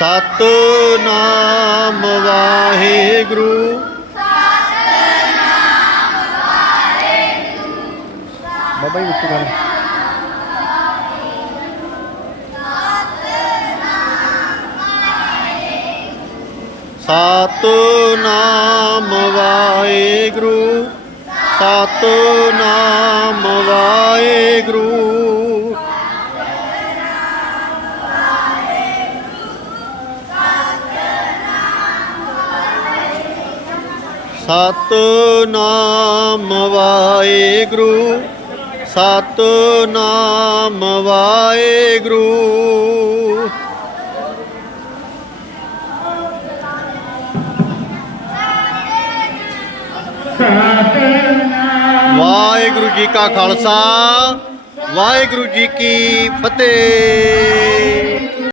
ਸਤਨਾਮ ਵਾਹਿਗੁਰੂ। ਬਾਬਾ ਜੀ ਵਿੱਚ ਗੱਲ। ਸਤਨਾਮ ਵਾਹਿਗੁਰੂ। ਸਤਨਾਮ ਸਤਨਾਮ ਵਾਹਿਗੁਰੂ ਸਤਨਾਮ ਵਾਹਿਗੁਰੂ ਵਾਹਿਗੁਰੂ ਜੀ ਕਾ ਖਾਲਸਾ ਵਾਹਿਗੁਰੂ ਜੀ ਕੀ ਫਤਿਹ